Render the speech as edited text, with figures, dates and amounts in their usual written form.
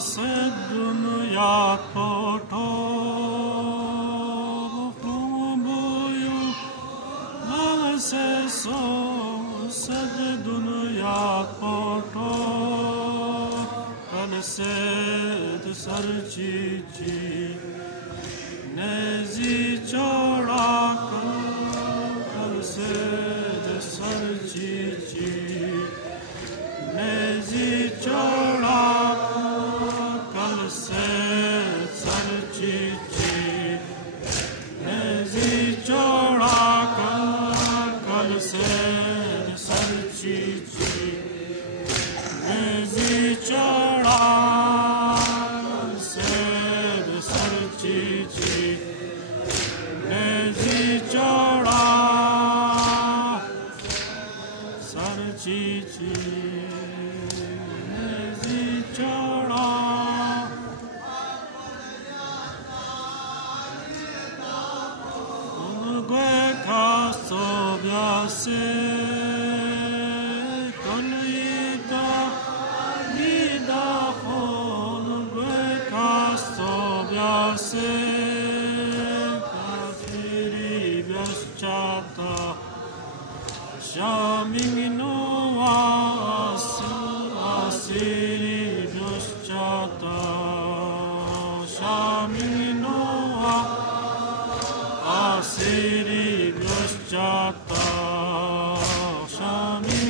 Sedunuyat potov Plumbuyu Nalaseso Sedunuyat potov Kalsed Sarchichi Nezi Choraka Kalsed Sarchichi Nezi Choraka Kalsed Sarchichi Nezi Choraka Kalsed Sarchichi Nezi Choraka Kalsed Sarchichi Nezi Choraka Sarchichi Nezi Choraka Gue caso biase Colita Vida Hol Gue caso biase Kafiri biaschata Shamino Asiri biaschata Shamino Asiri biaschata Shamino